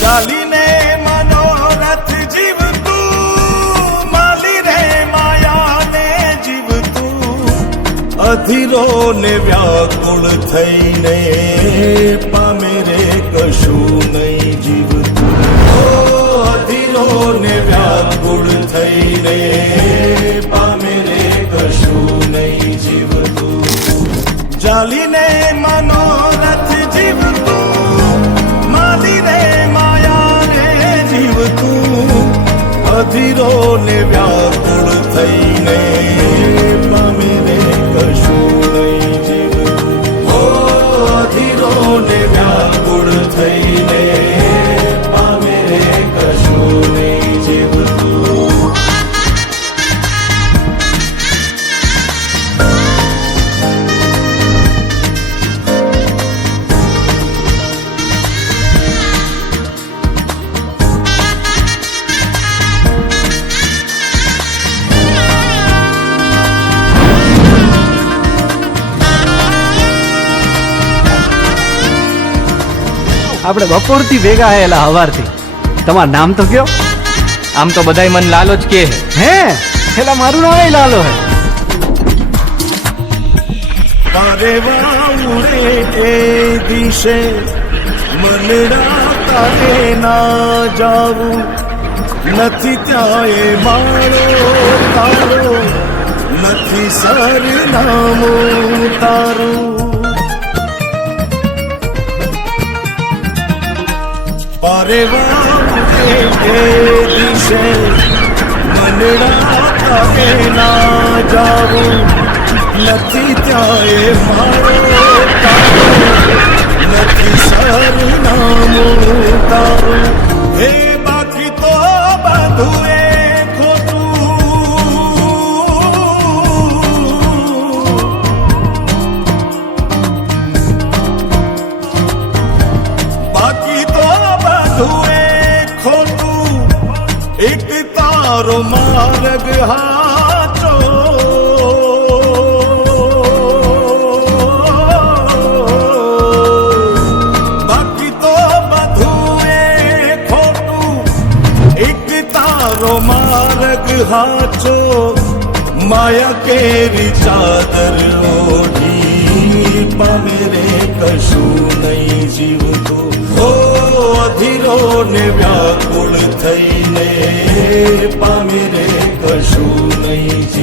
ચાલીને મનોરથ જીવતું, માલી રે માયાને જીવતું, અધીરો ને વ્યાકુળ થઈને પામે રે કશું નહીં જીવતું. અધીરો ને વ્યાકુળ થઈને પામે રે કશું નહીં જીવતું. ચાલીને મનોરથ જીવતું, માલી રે માયાને જીવતું, અધીરો ને વ્યાકુળ થઈને પામે રે કશું નહીં જીવતું. અધીરો ને વ્યાકુળ થઈને પામે રે કશું નહીં જીવતું. આપણે બપોરથી ભેગા આયેલા હવારથી. તમારું નામ તો કયો? આમ તો બધાય મન લાલો જ કે હે પેલા મારું નામ લાલો હે. મારે વાઉડે એ દિશે મનડા તારે ના જાવું, નથી ત્યાં એ માળો તારો, નથી સરનામું તારું. પારે વાઉડે એ દિશે મનડા તારે ના જાવું, નથી ત્યાં એ મારો તારો, નથી સરનામું તારું. હે બાકી તો બધું એ ખોટું, બાકી તો બધું એ ખોટું, એક તારો માર્ગ હાચો. માર્ગ હાચો, માયા કેરી ચાદર ઓઢી પામે રે કશું નહીં જીવતું. અધીરો ને વ્યાકુળ થઈને પામે રે કશું નહીં.